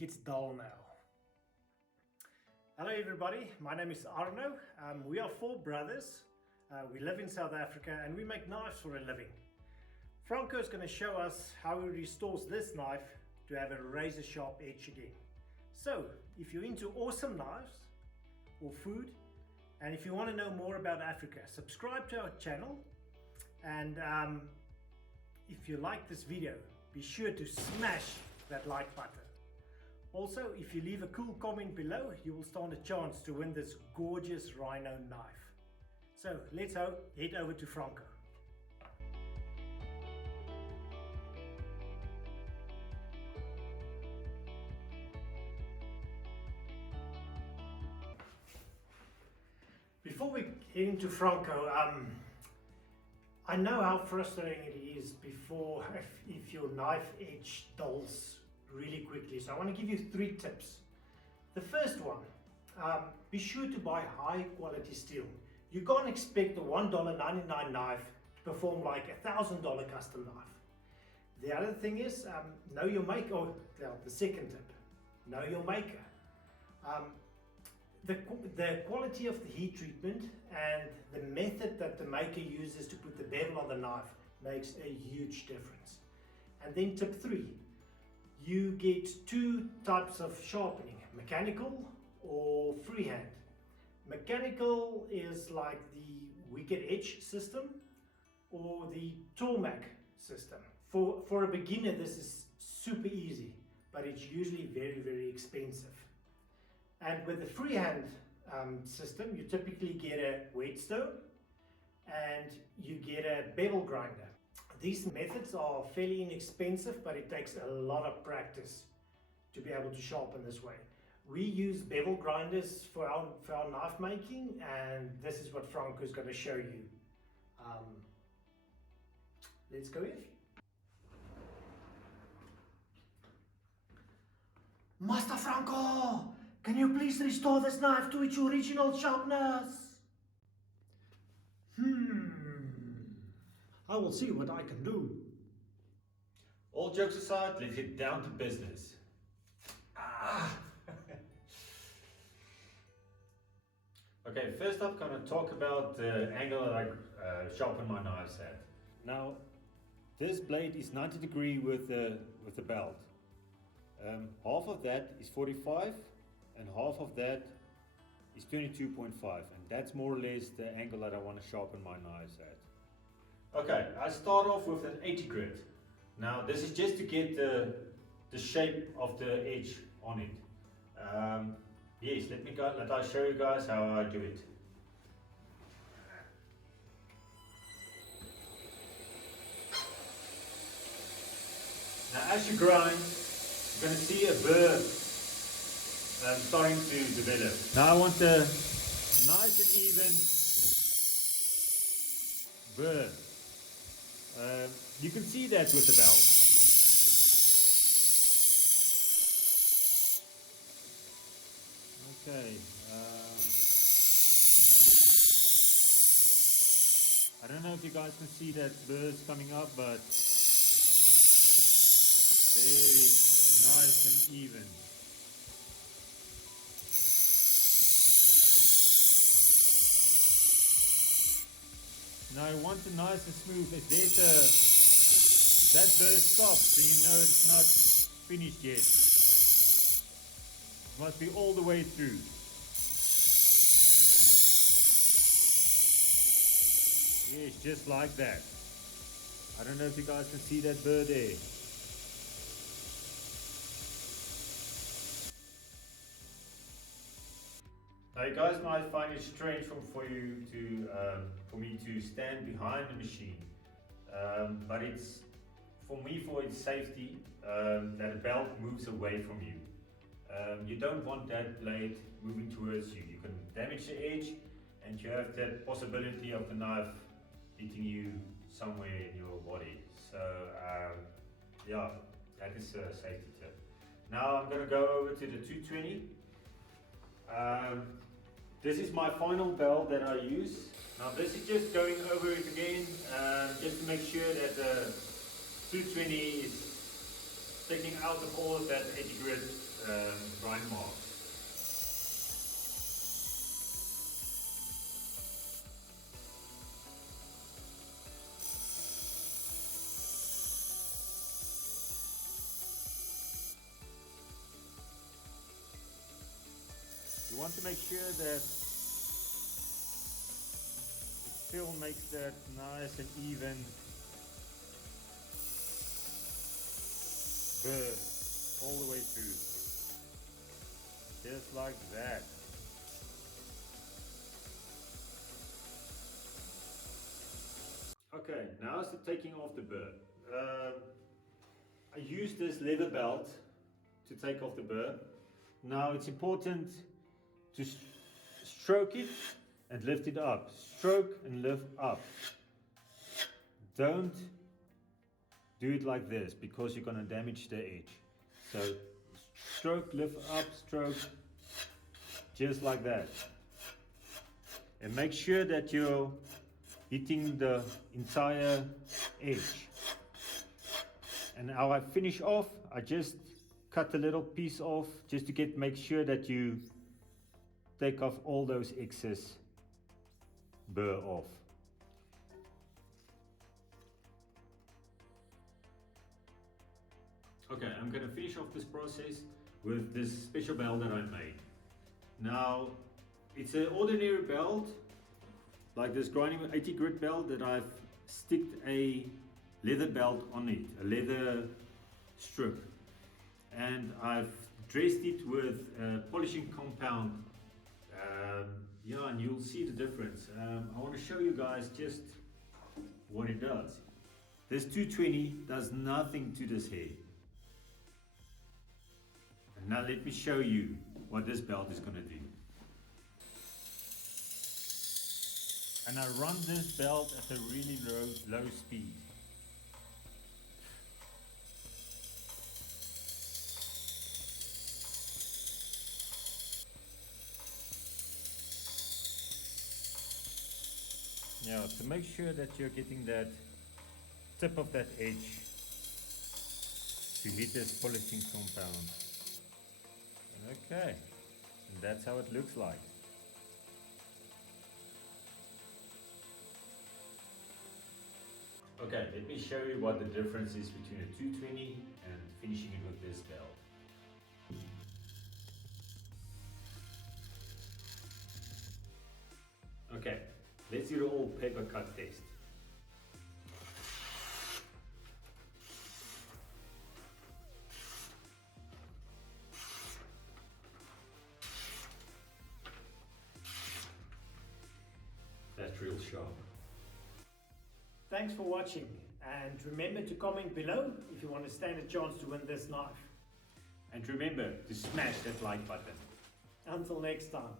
gets dull now. Hello everybody, my name is Arno. We are four brothers. We live in South Africa and we make knives for a living. Franco is going to show us how he restores this knife to have a razor sharp edge again. So if you're into awesome knives or food, and if you want to know more about Africa, subscribe to our channel. And if you like this video, be sure to smash that like button. Also, if you leave a cool comment below, you will stand a chance to win this gorgeous Rhino knife. So let's head over to Franco. Before we head into Franco, I know how frustrating it is if your knife edge dulls really quickly. So I want to give you 3 tips. The first one, be sure to buy high quality steel. You can't expect a $1.99 knife to perform like a $1,000 custom knife. The other thing is, know your maker. Well, the second tip, know your maker. The quality of the heat treatment and the method that the maker uses to put the bevel on the knife makes a huge difference. And then tip 3, you get 2 types of sharpening, mechanical or freehand. Mechanical is like the wicked edge system or the Tormac system. For a beginner this is super easy, but it's usually very, very expensive. And with the freehand system, you typically get a whetstone and you get a bevel grinder. These methods are fairly inexpensive, but it takes a lot of practice to be able to sharpen this way. We use bevel grinders for our knife making, and this is what Franco is going to show you. Let's go in. Master Franco! Can you please restore this knife to its original sharpness? I will see what I can do. All jokes aside, let's get down to business. Okay, first I'm going to talk about the angle that I sharpen my knives at. Now, this blade is 90 degrees with the belt. Half of that is 45. And half of that is 22.5, and that's more or less the angle that I want to sharpen my knives at. Okay, I start off with an 80 grit. Now this is just to get the shape of the edge on it. Yes, let I show you guys how I do it. Now as you grind, you're going to see a burr starting to develop. Now I want a nice and even burr. You can see that with the belt. Okay. I don't know if you guys can see that burrs coming up, but very nice and even. Now I want it nice and smooth. If that burr stops, then you know it's not finished yet. It must be all the way through. Yes, just like that. I don't know if you guys can see that burr there. Now you guys might find it strange for me to stand behind the machine, but it's for its safety that the belt moves away from you. You don't want that blade moving towards you. You can damage the edge, and you have that possibility of the knife hitting you somewhere in your body. So yeah, that is a safety tip. Now I'm going to go over to the 220. This is my final belt that I use. Now this is just going over it again, just to make sure that the 220 is taking out of all of that 80 grit grind marks. You want to make sure that it still makes that nice and even burr all the way through. Just like that. Okay, now it's the taking off the burr. I use this leather belt to take off the burr. Now it's important to stroke it and lift it up. Stroke and lift up. Don't do it like this because you're going to damage the edge. So stroke, lift up, stroke, just like that. And make sure that you're hitting the entire edge. And how I finish off, I just cut a little piece off just to make sure that you take off all those excess burr off. Okay, I'm going to finish off this process with this special belt that I made. Now, it's an ordinary belt, like this grinding 80 grit belt that I've sticked a leather belt on it, a leather strip. And I've dressed it with polishing compound. Yeah, and you'll see the difference. I want to show you guys just what it does. This 220 does nothing to this hair. And now let me show you what this belt is going to do. And I run this belt at a really low speed. Yeah, to make sure that you're getting that tip of that edge to hit this polishing compound. Okay, and that's how it looks like. Okay, let me show you what the difference is between a 220 and finishing it with this belt. Okay, let's do the old paper cut test. That's real sharp. Thanks for watching, and remember to comment below if you want to stand a chance to win this knife. And remember to smash that like button. Until next time.